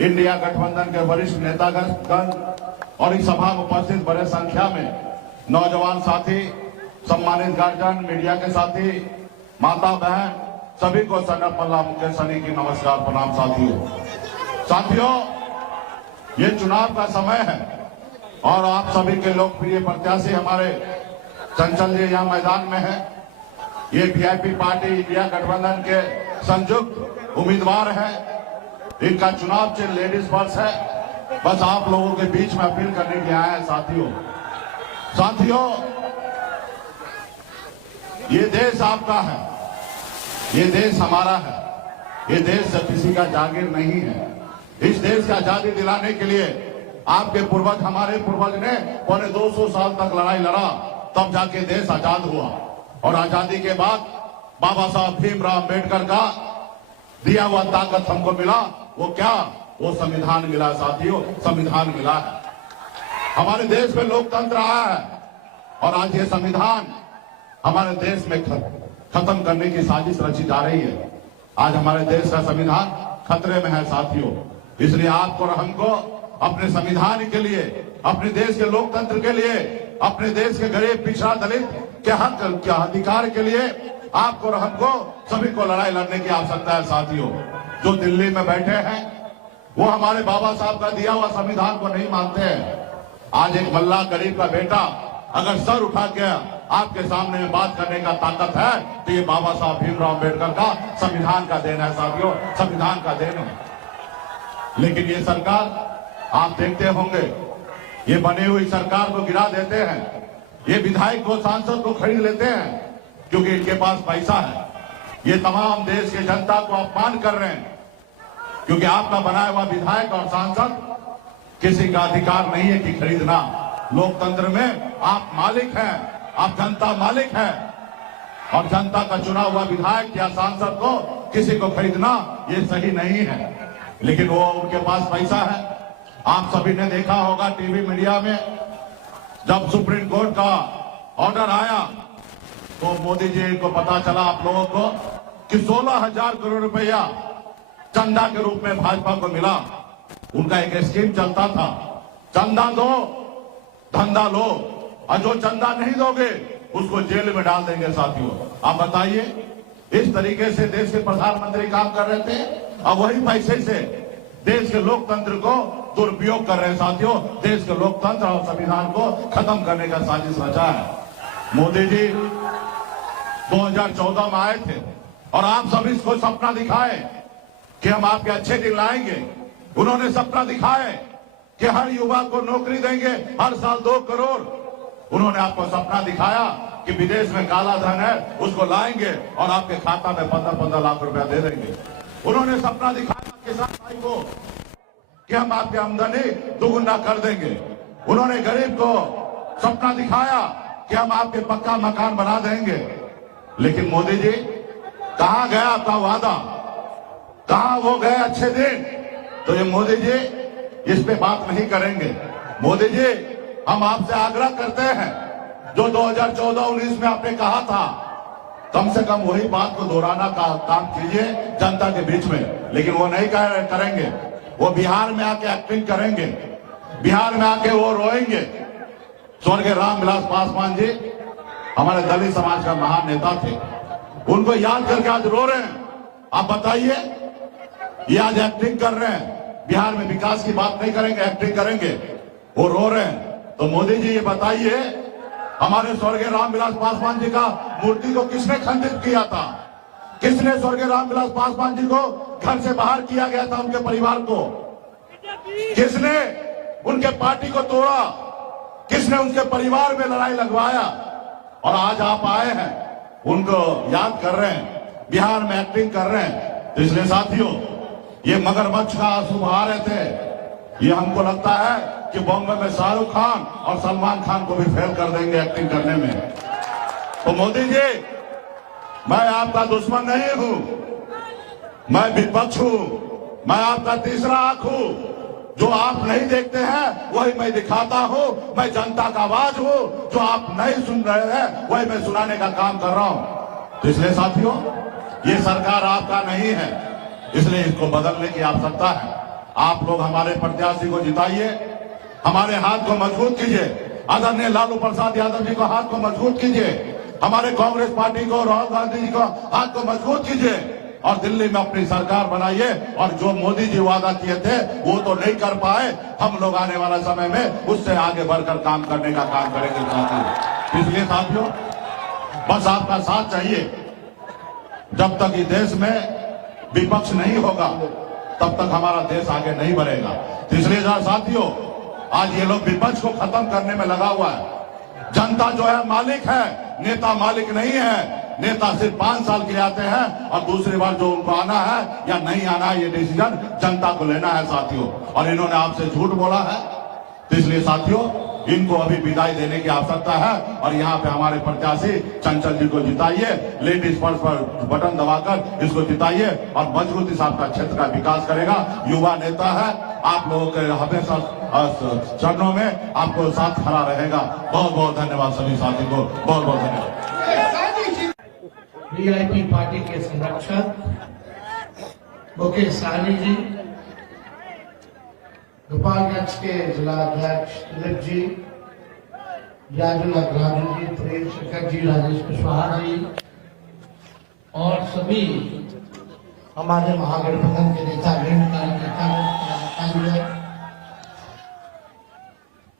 India गठबंधन के वरिष्ठ नेतागण और इस सभा में उपस्थित बड़े संख्या में नौजवान साथी, सम्मानित गार्जियन, मीडिया के साथी, माता बहन, सभी को सन्नत मल्ला मुकेश सनी की नमस्कार, प्रणाम। साथियों, ये चुनाव का समय है और आप सभी के लोकप्रिय प्रत्याशी हमारे चंचल जी यहाँ मैदान में है। ये वीआईपी पार्टी इंडिया गठबंधन के संयुक्त उम्मीदवार है। इनका चुनाव चिन्ह लेडीज पर्स है। बस आप लोगों के बीच में अपील करने के लिए आए हैं। साथियों, ये देश आपका है, ये देश हमारा है, ये देश किसी का जागीर नहीं है। इस देश की आजादी दिलाने के लिए आपके पूर्वज, हमारे पूर्वज ने 250 साल तक लड़ाई लड़ा, तब जाके देश आजाद हुआ। और आजादी के बाद बाबा साहब भीमराव अम्बेडकर का दिया हुआ ताकत हमको मिला। वो क्या? वो संविधान मिला। साथियों, संविधान मिला है। हमारे देश में लोकतंत्र आया है और आज ये संविधान हमारे देश में खत्म करने की साजिश रची जा रही है। आज हमारे देश का संविधान खतरे में है। साथियों, इसलिए आपको और हमको अपने संविधान के लिए, अपने देश के लोकतंत्र के लिए, अपने देश के गरीब, पिछड़ा, दलित के हक के अधिकार के लिए आपको और हमको सभी को लड़ाई लड़ने की आवश्यकता है। साथियों, जो दिल्ली में बैठे हैं वो हमारे बाबा साहब का दिया हुआ संविधान को नहीं मानते हैं। आज एक मल्ला गरीब का बेटा अगर सर उठा के आपके सामने बात करने का ताकत है तो ये बाबा साहब भीमराव अम्बेडकर का संविधान का देन है। साथियों, संविधान का देन है। लेकिन ये सरकार, आप देखते होंगे, ये बनी हुई सरकार को गिरा देते हैं। ये विधायक को, सांसद को खरीद लेते हैं क्योंकि इनके पास पैसा है। ये तमाम देश की जनता को अपमान कर रहे हैं क्योंकि आपका बनाया हुआ विधायक और सांसद किसी का अधिकार नहीं है कि खरीदना। लोकतंत्र में आप मालिक हैं, आप जनता मालिक है और जनता का चुना हुआ विधायक या सांसद को किसी को खरीदना ये सही नहीं है। लेकिन वो, उनके पास पैसा है। आप सभी ने देखा होगा टीवी मीडिया में, जब सुप्रीम कोर्ट का ऑर्डर आया तो मोदी जी को पता चला, आप लोगों को, कि 16,000 करोड़ रुपया चंदा के रूप में भाजपा को मिला। उनका एक स्कीम चलता था, चंदा दो, धंधा लो, और जो चंदा नहीं दोगे उसको जेल में डाल देंगे। साथियों, आप बताइए, इस तरीके से देश के प्रधानमंत्री काम कर रहे थे और वही पैसे से देश के लोकतंत्र को दुरुपयोग कर रहे हैं। साथियों, देश के लोकतंत्र और संविधान को खत्म करने का साजिश रचा है। मोदी जी 2014 में आए थे और आप सभी को सपना दिखाए कि हम आपके अच्छे दिन लाएंगे। उन्होंने सपना दिखाए कि हर युवा को नौकरी देंगे, हर साल 2 करोड़। उन्होंने आपको सपना दिखाया कि विदेश में काला धन है, उसको लाएंगे और आपके खाता में 15-15 लाख रुपया दे देंगे। उन्होंने सपना दिखाया किसान भाई को कि हम आपकी आमदनी दोगुना कर देंगे। उन्होंने गरीब को सपना दिखाया कि हम आपके पक्का मकान बना देंगे। लेकिन मोदी जी, कहां गया आपका वादा? कहां वो गए अच्छे दिन? तो ये मोदी जी इस पे बात नहीं करेंगे। मोदी जी, हम आपसे आग्रह करते हैं, जो 2014-19 में आपने कहा था, कम से कम वही बात को दोहराना का काम कीजिए जनता के बीच में। लेकिन वो नहीं करेंगे। वो बिहार में आके एक्टिंग करेंगे, बिहार में आके वो रोएंगे। स्वर्गीय रामविलास पासवान जी हमारे दलित समाज का महान नेता थे, उनको याद करके आज रो रहे हैं। आप बताइए, ये आज एक्टिंग कर रहे हैं, बिहार में विकास की बात नहीं करेंगे, एक्टिंग करेंगे, वो रो रहे हैं। तो मोदी जी ये बताइए, हमारे स्वर्गीय रामविलास पासवान जी का मूर्ति को किसने खंडित किया था? किसने स्वर्गीय रामविलास पासवान जी को घर से बाहर किया गया था? उनके परिवार को किसने उनके पार्टी को तोड़ा? किसने उनके परिवार में लड़ाई लगवाया? और आज आप आए हैं, उनको याद कर रहे हैं, बिहार में एक्टिंग कर रहे हैं। तो इसलिए साथियों, ये मगरमच्छ का आंसू बहा रहे थे। ये हमको लगता है कि बॉम्बे में शाहरुख खान और सलमान खान को भी फेल कर देंगे एक्टिंग करने में। तो मोदी जी, मैं आपका दुश्मन नहीं हूं, मैं विपक्ष हूं, मैं आपका तीसरा आंख हूं। जो आप नहीं देखते हैं वही मैं दिखाता हूं। मैं जनता का आवाज हूं, जो आप नहीं सुन रहे हैं वही मैं सुनाने का काम कर रहा हूं। तो इसलिए साथियों, ये सरकार आपका नहीं है, इसलिए इसको बदलने की आवश्यकता है। आप लोग हमारे प्रत्याशी को जिताइए, हमारे हाथ को मजबूत कीजिए, आदरणीय लालू प्रसाद यादव जी को हाथ को मजबूत कीजिए, हमारे कांग्रेस पार्टी को, राहुल गांधी जी को हाथ को मजबूत कीजिए और दिल्ली में अपनी सरकार बनाइए। और जो मोदी जी वादा किए थे वो तो नहीं कर पाए, हम लोग आने वाला समय में उससे आगे बढ़कर काम करने का काम करेंगे साथियों। इसलिए साथियों बस आपका साथ चाहिए। जब तक इस देश में विपक्ष नहीं होगा तब तक हमारा देश आगे नहीं बढ़ेगा। इसलिए साथियों आज ये लोग विपक्ष को खत्म करने में लगा हुआ है। जनता जो है मालिक है, नेता मालिक नहीं है। नेता सिर्फ 5 साल के लिए आते हैं और दूसरी बार जो उनको आना है या नहीं आना है ये डिसीजन जनता को लेना है साथियों। और इन्होंने आपसे झूठ बोला है, तो इसलिए साथियों इनको अभी विदाई देने की आवश्यकता है। और यहाँ पे हमारे प्रत्याशी चंचल जी को जिताइए, लेडीज फर्स्ट पर बटन दबाकर इसको जिताइए और मजबूती से आपका क्षेत्र का विकास करेगा। युवा नेता है, आप लोगों के हमेशा चरणों में आपको साथ खड़ा रहेगा। बहुत बहुत धन्यवाद सभी साथी को, बहुत बहुत धन्यवाद। वीआईपी पार्टी के संरक्षक मुकेश सहनी जी, गोपालगंज के जिला अध्यक्ष दिलीप जी, याजुला राजू जी, प्रेम शेखर जी, राजेश कुशवाहा जी और सभी हमारे महागठबंधन के नेता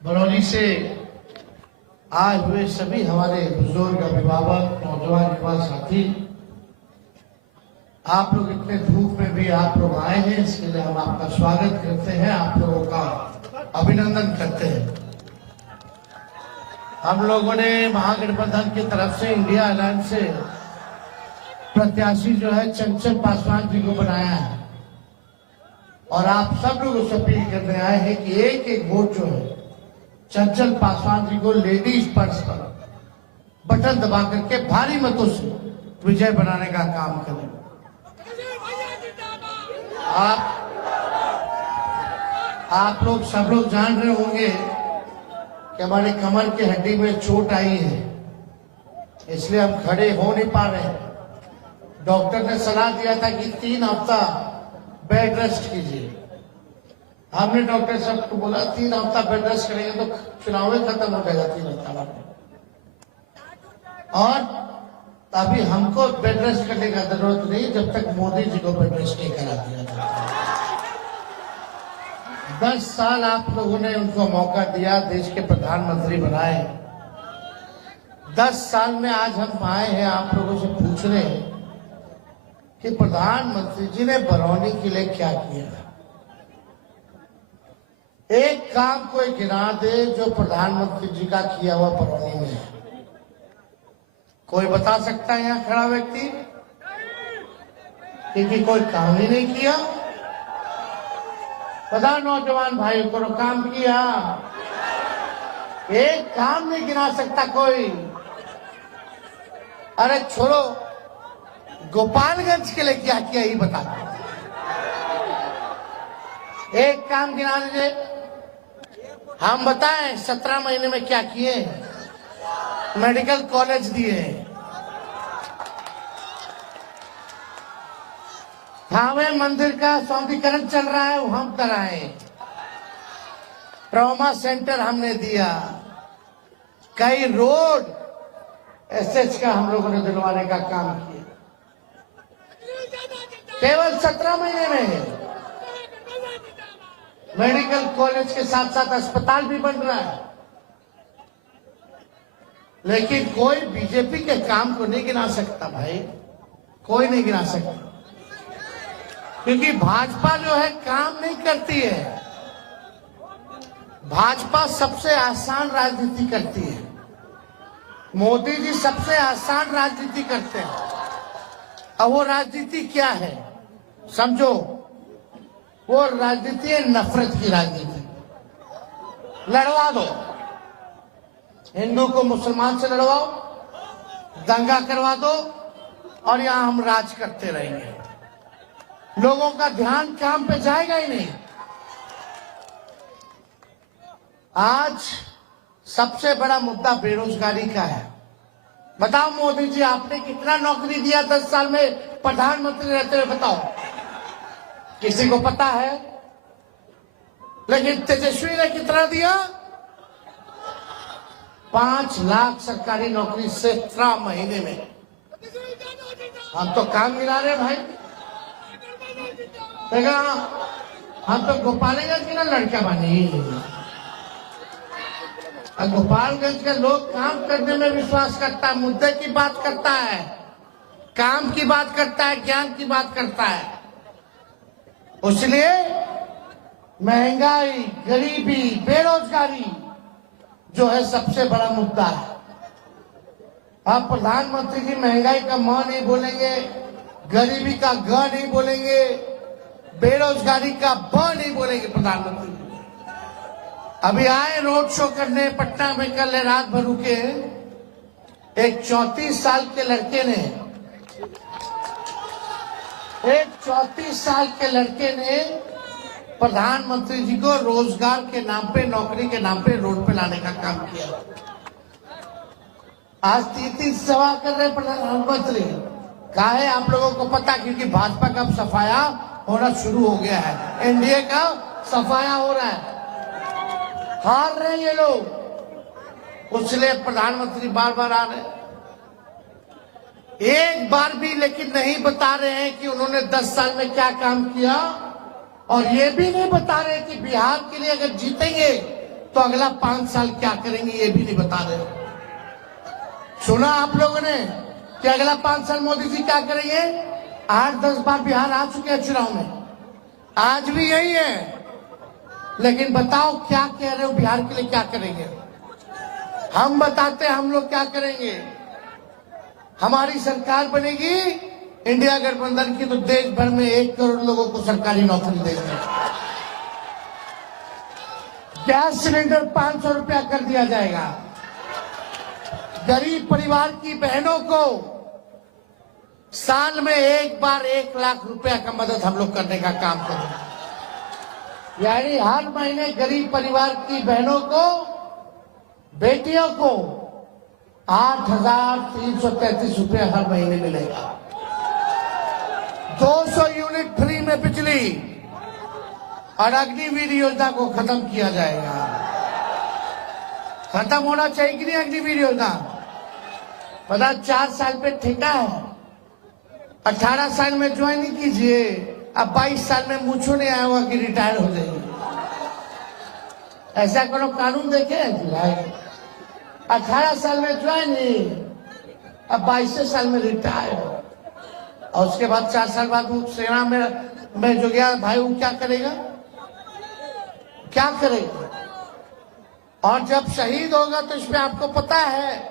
बरौनी से आए हुए सभी हमारे बुजुर्ग, अभिभावक, नौजवान, युवा साथी, आप लोग इतने धूप में भी आप लोग आए हैं, इसके लिए हम आपका स्वागत करते हैं, आप लोगों का अभिनंदन करते हैं। हम लोगों ने महागठबंधन की तरफ से, इंडिया अलायंस से प्रत्याशी जो है चंचल पासवान जी को बनाया है और आप सब लोग उसे अपील करने आए हैं कि एक एक वोट जो है चंचल पासवान जी को लेडीज पर्स पर बटन दबा करके भारी मतों से विजय बनाने का काम करें। आप लोग सब लोग जान रहे होंगे कि हमारे कमर की हड्डी में चोट आई है, इसलिए हम खड़े हो नहीं पा रहे हैं। डॉक्टर ने सलाह दिया था कि 3 हफ्ता बेड रेस्ट कीजिए। हमने डॉक्टर साहब को बोला 3 हफ्ता बेड रेस्ट करेंगे तो चुनाव खत्म हो जाएगा 3 हफ्ता बाद। और अभी हमको बेड रेस्ट करने का जरूरत नहीं जब तक मोदी जी को बेड रेस्ट नहीं करा दिया जाता। 10 साल आप लोगों ने उनको मौका दिया, देश के प्रधानमंत्री बनाए। 10 साल में आज हम आए हैं आप लोगों से पूछ रहे हैं कि प्रधानमंत्री जी ने बरौनी के लिए क्या किया। एक काम कोई गिना दे जो प्रधानमंत्री जी का किया हुआ बरौनी में है। कोई बता सकता है यहाँ खड़ा व्यक्ति? क्योंकि कोई काम ही नहीं किया। बता नौजवान भाई को काम किया, एक काम नहीं गिना सकता कोई। अरे छोड़ो, गोपालगंज के लिए क्या किया ये बता दो। एक काम गिना लीजिए, हम बताएं 17 महीने में क्या किए। मेडिकल कॉलेज दिए, थावे मंदिर का सौंदर्यीकरण चल रहा है वो हम कराए, ट्रॉमा सेंटर हमने दिया, कई रोड एसएच का हम लोगों ने दिलवाने का काम किया केवल 17 महीने में। मेडिकल कॉलेज के साथ साथ अस्पताल भी बन रहा है। लेकिन कोई बीजेपी के काम को नहीं गिना सकता भाई, कोई नहीं गिना सकता, क्योंकि भाजपा जो है काम नहीं करती है। भाजपा सबसे आसान राजनीति करती है, मोदी जी सबसे आसान राजनीति करते हैं। अब वो राजनीति क्या है समझो, वो राजनीति है नफरत की राजनीति। लड़वा दो, हिंदू को मुसलमान से लड़वाओ, दंगा करवा दो और यहां हम राज करते रहेंगे। लोगों का ध्यान काम पे जाएगा ही नहीं। आज सबसे बड़ा मुद्दा बेरोजगारी का है। बताओ मोदी जी आपने कितना नौकरी दिया 10 साल में प्रधानमंत्री रहते हुए, बताओ किसी को पता है? लेकिन तेजस्वी ने कितना दिया? 5 लाख सरकारी नौकरी 17 महीने में। हम तो काम मिला रहे भाई। देखा, हम तो गोपालगंज की ना लड़का बनी। गोपालगंज के लोग काम करने में विश्वास करता है, मुद्दे की बात करता है, काम की बात करता है, ज्ञान की बात करता है। इसलिए महंगाई, गरीबी, बेरोजगारी जो है सबसे बड़ा मुद्दा है। आप प्रधानमंत्री जी महंगाई का म नहीं बोलेंगे, गरीबी का ग नहीं बोलेंगे, बेरोजगारी का ब नहीं बोलेंगे प्रधानमंत्री। अभी आए रोड शो करने पटना में, कल रात भर रुके। एक 34 साल के लड़के ने प्रधानमंत्री जी को रोजगार के नाम पे, नौकरी के नाम पे रोड पे लाने का काम किया। आज 3 सवाल कर रहे प्रधानमंत्री। कहा है आप लोगों को पता, क्योंकि भाजपा का सफाया होना शुरू हो गया है, एनडीए का सफाया हो रहा है, हार रहे ये लोग। इसलिए प्रधानमंत्री बार बार आ रहे, एक बार भी लेकिन नहीं बता रहे हैं कि उन्होंने 10 साल में क्या काम किया, और ये भी नहीं बता रहे कि बिहार के लिए अगर जीतेंगे तो अगला 5 साल क्या करेंगे, ये भी नहीं बता रहे। सुना आप लोगों ने कि अगला 5 साल मोदी जी क्या करेंगे? 8-10 बार बिहार आ चुके हैं चुनाव में, आज भी यही है। लेकिन बताओ क्या कह रहे हो, बिहार के लिए क्या करेंगे? हम बताते हैं हम लोग क्या करेंगे। हमारी सरकार बनेगी इंडिया गठबंधन की, तो देश भर में 1 करोड़ लोगों को सरकारी नौकरी देंगे। गैस सिलेंडर 500 रुपया कर दिया जाएगा। गरीब परिवार की बहनों को साल में एक बार 1 लाख रुपया का मदद हम लोग करने का काम करेंगे। यानी हर महीने गरीब परिवार की बहनों को, बेटियों को 8,333 रुपया हर महीने मिलेगा। 200 यूनिट फ्री में बिजली, और अग्निवीर योजना को खत्म किया जाएगा। खत्म होना चाहिए कि नहीं अग्निवीर योजना? पता 4 साल पे ठेका है, 18 साल में ज्वाइन नहीं कीजिए, अब 22 साल में मुझे नहीं आया हुआ कि रिटायर हो जाएगी। ऐसा करो कानून देखे, 18 साल में ज्वाइन, अब 22 साल में रिटायर, और उसके बाद 4 साल बाद वो सेना में जो गया भाई, वो क्या करेगा? क्या करेगा? और जब शहीद होगा तो इसमें आपको पता है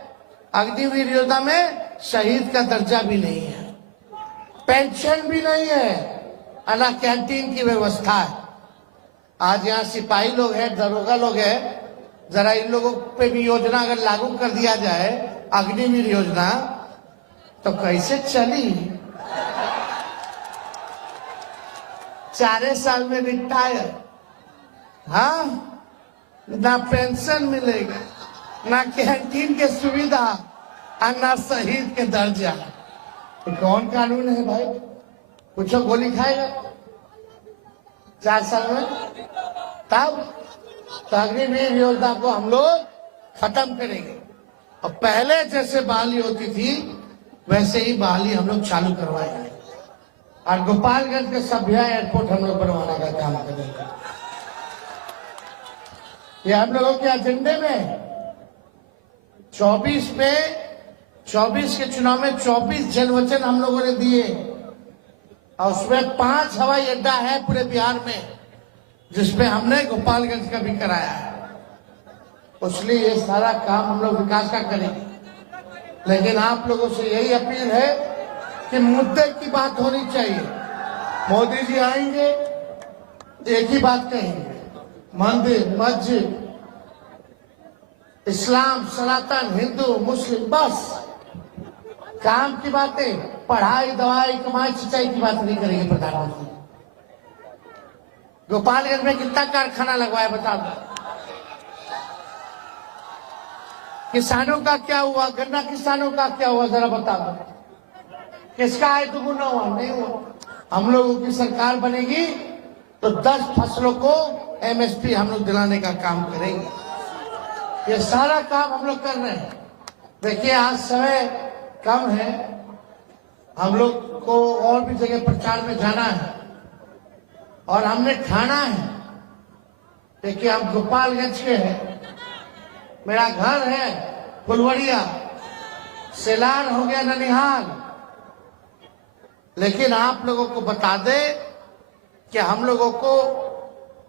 अग्निवीर योजना में शहीद का दर्जा भी नहीं है, पेंशन भी नहीं है, अना कैंटीन की व्यवस्था है। आज यहाँ सिपाही लोग हैं, दरोगा लोग हैं, जरा इन लोगों पे भी योजना अगर लागू कर दिया जाए, अग्निवीर योजना, तो कैसे चली? 4 साल में रिटायर, हाँ, ना पेंशन मिलेगा, ना कैंटीन के सुविधा, और ना शहीद के दर्जा। तो कौन कानून है भाई? कुछ गोली खाएगा 4 साल में? तब तो अग्निवीर योजना को हम लोग खत्म करेंगे, और पहले जैसे बहाली होती थी वैसे ही बहाली हम लोग चालू करवाएंगे, और गोपालगंज के सभ्या एयरपोर्ट हम लोग बनवाने का काम करेंगे। ये हम लोगों के एजेंडे में 24 के चुनाव में 24 जनवचन हम लोगों ने दिए, और उसमें 5 हवाई अड्डा है पूरे बिहार में, जिसपे हमने गोपालगंज का भी कराया है। इसलिए ये सारा काम हम लोग विकास का करेंगे। लेकिन आप लोगों से यही अपील है कि मुद्दे की बात होनी चाहिए। मोदी जी आएंगे, एक ही बात कहेंगे, मंदिर, मस्जिद, इस्लाम, सनातन, हिंदू, मुस्लिम, बस काम की बातें, पढ़ाई, दवाई, कमाई, सिंचाई की बात नहीं करेंगे प्रधानमंत्री। गोपालगंज में कितना कारखाना लगवाया बता दो? किसानों का क्या हुआ? गन्ना किसानों का क्या हुआ? जरा बता दो। किसका आय दुगुना हुआ? नहीं हुआ। हम लोगों की सरकार बनेगी तो 10 फसलों को एमएसपी हम लोग दिलाने का काम करेंगे। ये सारा काम हम लोग कर रहे हैं। देखिए आज समय कम है, हम लोग को और भी जगह प्रचार में जाना है और हमने ठाना है। देखिए हम गोपालगंज के हैं, मेरा घर है फुलवड़िया, सेलार हो गया ननिहाल, लेकिन आप लोगों को बता दे कि हम लोगों को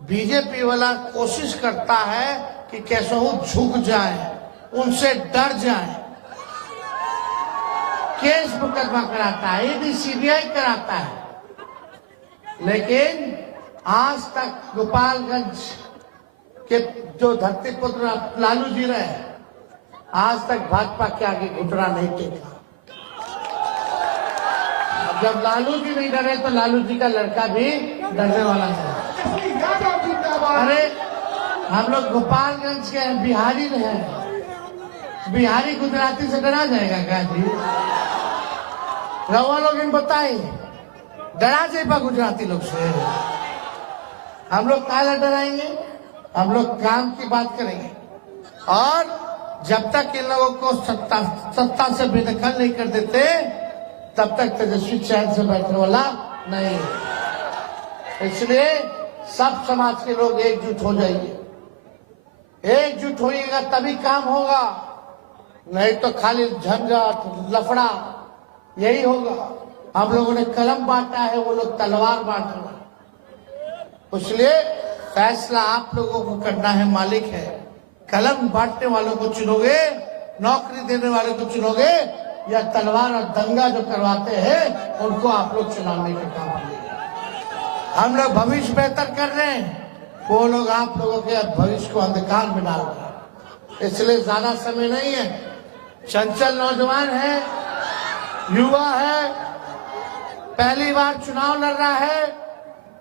बीजेपी वाला कोशिश करता है कि कैसे वो झुक जाए, उनसे डर जाए, केस मुकदमा कराता है, ईडी सीबीआई कराता है। लेकिन आज तक गोपालगंज के जो धरती पुत्र लालू जी रहे, आज तक भाजपा के आगे घुटना नहीं टेका। जब लालू जी नहीं डरे तो लालू जी का लड़का भी डरने वाला है। अरे हम लोग गोपालगंज के बिहारी रहे, बिहारी गुजराती से डरा जाएगा क्या जी? रवा लोग इन बताए डरा जाएगा गुजराती लोग से? हम लोग काला डराएंगे? हम लोग काम की बात करेंगे। और जब तक इन लोगों को सत्ता से बेदखल नहीं कर देते तब तक तेजस्वी चैन से बैठने वाला नहीं है। इसलिए सब समाज के लोग एकजुट हो जाइए, एकजुट होइएगा तभी काम होगा, नहीं तो खाली झंझट लफड़ा यही होगा। हम लोगों ने कलम बांटा है, वो लोग तलवार बांट रहे। इसलिए फैसला आप लोगों को करना है, मालिक है। कलम बांटने वालों को चुनोगे, नौकरी देने वालों को चुनोगे, या तलवार और दंगा जो करवाते हैं उनको आप लोग चुनाने का काम करेंगे। हम लोग भविष्य बेहतर कर रहे हैं, वो लोग आप लोगों के भविष्य को अंधकार में डाल रहे हैं। इसलिए ज्यादा समय नहीं है। चंचल नौजवान है, युवा है, पहली बार चुनाव लड़ रहा है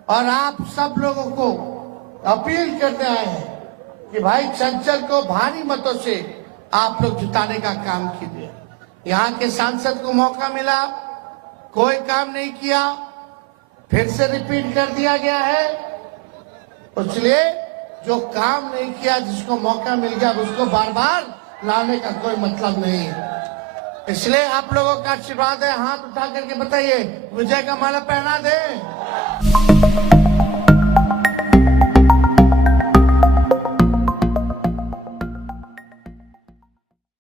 और आप सब लोगों को अपील करते आए हैं कि भाई चंचल को भारी मतों से आप लोग जिताने का काम कीजिए। यहाँ के सांसद को मौका मिला, कोई काम नहीं किया, फिर से रिपीट कर दिया गया है। इसलिए जो काम नहीं किया, जिसको मौका मिल गया उसको बार बार लाने का कोई मतलब नहीं है। इसलिए आप लोगों का आशीर्वाद है, हाथ उठा करके बताइए, विजय का माला पहना दे।